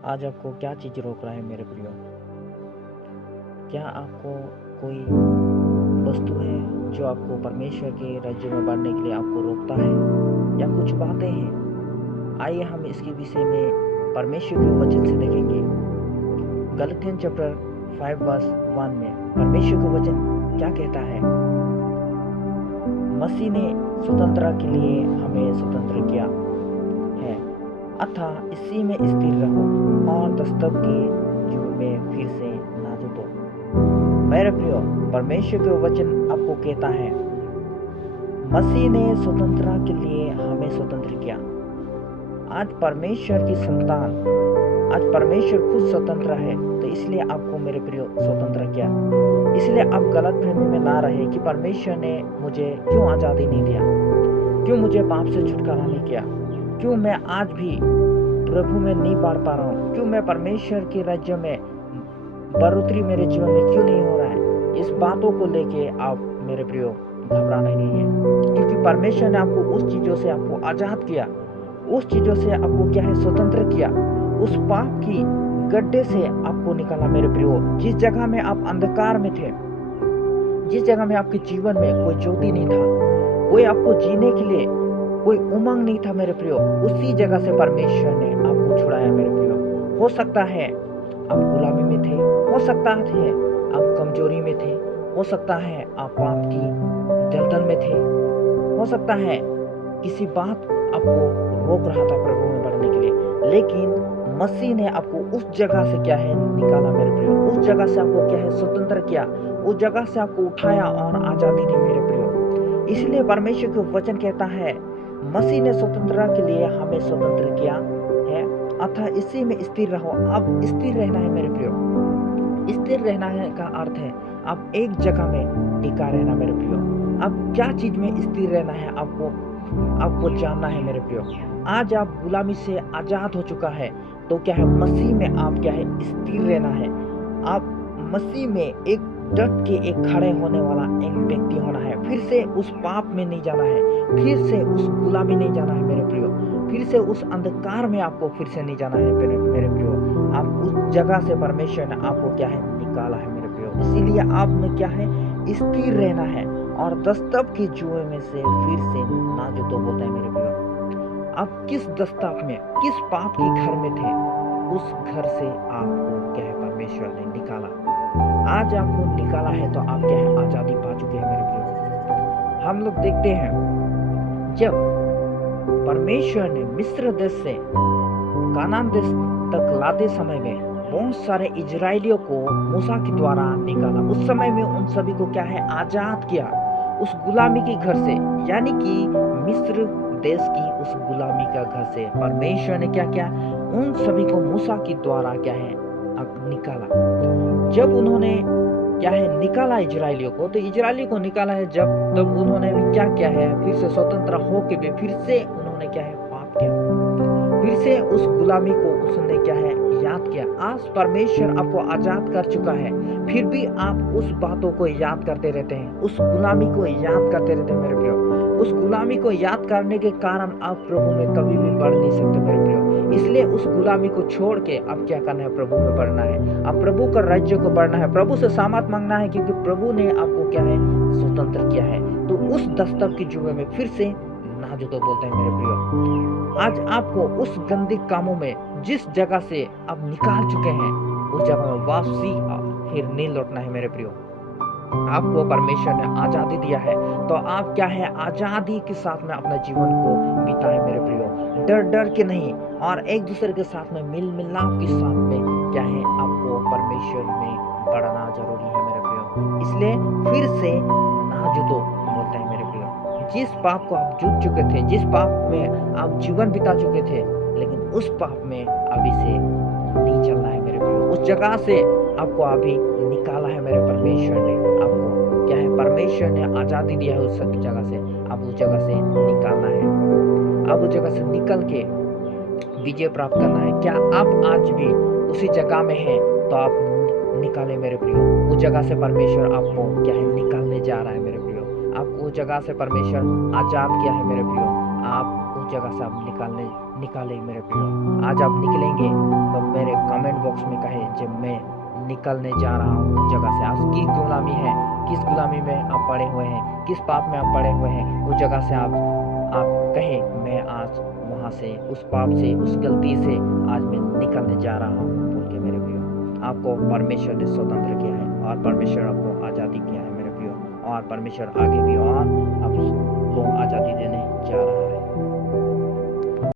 आज आपको क्या चीज़ रोक रहा है मेरे प्रियो? क्या आपको कोई वस्तु है जो आपको परमेश्वर के राज्य में बढ़ने के लिए आपको रोकता है, या कुछ बातें हैं? आइए हम इसके विषय में परमेश्वर के वचन से देखेंगे। गलातियन चैप्टर 5 वर्स 1 में परमेश्वर का वचन क्या कहता है? मसीह ने स्वतंत्रता के लिए हमें स्वतंत्र किया है, अतः इसी में स्थिर रहो और दस्तक के युग में फिर से ना जुटो। मेरे प्रियो, परमेश्वर के वचन आपको कहता है मसीह ने स्वतंत्रता के लिए हमें स्वतंत्र किया। आज परमेश्वर की संतान, आज परमेश्वर खुद स्वतंत्र है, तो इसलिए आपको मेरे प्रियो स्वतंत्र किया। इसलिए आप गलत फहमी में ना रहे कि परमेश्वर ने मुझे क्यों आज़ादी नहीं दिया, क्यों मुझे पाप से छुटकारा नहीं किया, क्यों मैं आज भी प्रभु में नहीं बढ़ पा रहा हूँ, क्यों मैं परमेश्वर के राज्य में बढ़ोतरी मेरे जीवन में क्यों नहीं हो रहा है। इस बातों को लेके आप मेरे प्रियो घबराना नहीं है, क्योंकि परमेश्वर ने आपको उस चीज़ों से आपको आज़ाद किया, उस चीज़ों से आपको क्या है स्वतंत्र किया, उस पाप की गड्ढे से आपको निकाला मेरे प्रियो। जिस जगह में आप अंधकार में थे, जिस जगह में आपके जीवन में कोई ज्योति नहीं था, कोई आपको जीने के लिए कोई उमंग नहीं था मेरे प्रियो, उसी जगह से परमेश्वर ने आपको छुड़ाया मेरे प्रियो। हो सकता है आप गुलामी में थे, हो सकता है आप कमजोरी में थे, हो सकता है आप पाप की दलदल में थे, हो सकता है किसी बात आपको रोक रहा था प्रभु में बढ़ने के लिए, लेकिन मसीह ने आपको उस जगह से क्या है निकाला मेरे प्रियो, उस जगह से आपको क्या है स्वतंत्र किया, उस जगह से आपको उठाया और आजादी दी मेरे प्रियो। इसलिए परमेश्वर के वचन कहता है मसीह ने स्वतंत्रता के लिए हमें स्वतंत्र किया है, अतः इसी में स्थिर रहो। अब स्थिर रहना है मेरे प्रियो। स्थिर रहना है का अर्थ है आप एक जगह में टिका रहना मेरे प्रियो। अब क्या चीज में स्थिर रहना है आपको जानना है मेरे प्रियो। आज आप गुलामी से आजाद हो चुका है, तो क्या है मसीह में आप क्या है स्थिर रहना है। आप मसीह में एक डट के एक खड़े होने वाला एक व्यक्ति होना है। फिर से उस पाप में नहीं जाना है, फिर से उस गुलामी नहीं जाना है मेरे प्रियो, फिर से उस अंधकार में आपको फिर से नहीं जाना है मेरे प्रियो। आप उस जगह से परमेश्वर ने आपको क्या है निकाला है मेरे प्रियो। इसीलिए आप में क्या है स्थिर रहना है और दस्तक के जुए में से फिर से ना जो तो बोलते हैं मेरे प्रियो। आप किस दस्तक में, किस पाप के घर में थे, उस घर से आपको क्या है परमेश्वर ने निकाला। आज आपको निकाला है तो आप क्या है आजादी पा चुके हैं मेरे प्रियो। हम लोग देखते हैं जब परमेश्वर ने मिस्र देश से कानान देश तक लाते समय में बहुत सारे इजरायलियों को मूसा के द्वारा निकाला। उस समय में उन सभी को क्या है आजाद किया उस गुलामी के घर से, यानी कि मिस्र देश की उस गुलामी का घर से परमेश्वर ने क्या किया, उन सभी को मूसा के द्वारा क्या है निकाला। जब उन्होंने क्या है निकाला इजरायलियों को, तो इजरायलियों को निकाला है तब उन्होंने भी क्या किया है, फिर से स्वतंत्र होके भी फिर से उन्होंने क्या है पाप किया, फिर से उस गुलामी को उसने क्या है याद किया। आज परमेश्वर आपको आजाद कर चुका है, फिर भी आप उस बातों को याद करते रहते हैं, उस गुलामी को याद करते रहते हैं मेरे प्रियो। उस गुलामी को याद करने के कारण आप प्रभु में कभी भी बढ़ नहीं सकते मेरे प्रियो। इसलिए उस गुलामी को छोड़ के अब क्या करना है, प्रभु में बढ़ना है। अब प्रभु का राज्य को बढ़ना है, प्रभु से सामर्थ मांगना है, क्योंकि प्रभु ने आपको क्या है स्वतंत्र किया है। तो उस दस्तक की जुए में फिर से ना जो तो बोलते हैं मेरे प्रियो। आज आपको उस गंदे कामों में जिस जगह से आप निकाल चुके हैं, उस जगह में वापसी फिर नहीं लौटना है मेरे प्रियो। आपको परमेश्वर ने आजादी दिया है, तो आप क्या है आजादी के साथ में अपने जीवन को बिताएं मेरे प्रियो। डर के नहीं, और एक दूसरे के साथ में मिल मिलाप के साथ में क्या है आपको परमेश्वर में बढ़ना जरूरी है मेरे प्रियो। इसलिए फिर से ना जुटो बोलते हैं मेरे प्रियो। जिस पाप को आप जुट चुके थे, जिस पाप में आप जीवन बिता चुके थे, लेकिन उस पाप में अभी से नहीं चलना है मेरे प्रियो। उस जगह से आपको अभी निकाला है मेरे परमेश्वर ने। आपको क्या है परमेश्वर ने आजादी दिया है उस जगह से, अब उस जगह से निकालना है। अब उस जगह से निकल के विजय प्राप्त करना है। क्या आप आज भी उसी जगह में हैं, तो आप निकाले मेरे प्रियो। उस जगह से परमेश्वर आपको क्या है निकालने जा रहा है मेरे प्रियो। आपको उस जगह से परमेश्वर आजाद किया है मेरे प्रियो। आप उस उस जगह से आप निकाले मेरे प्रियो। आज आप निकलेंगे तो मेरे कमेंट बॉक्स में कहे जब मैं निकलने जा रहा हूँ उस जगह से। आज की गुलामी है, किस गुलामी में आप पड़े हुए हैं, किस पाप में आप पड़े हुए हैं, उस जगह से आप कहे मैं आज वहाँ से, उस पाप से, उस गलती से आज मैं निकलने जा रहा हूँ बोल के मेरे प्रियो। आपको परमेश्वर ने स्वतंत्र किया है और परमेश्वर आपको आज़ादी किया है मेरे प्रियो, और परमेश्वर आगे भी और आपको आज़ादी देने जा रहा है।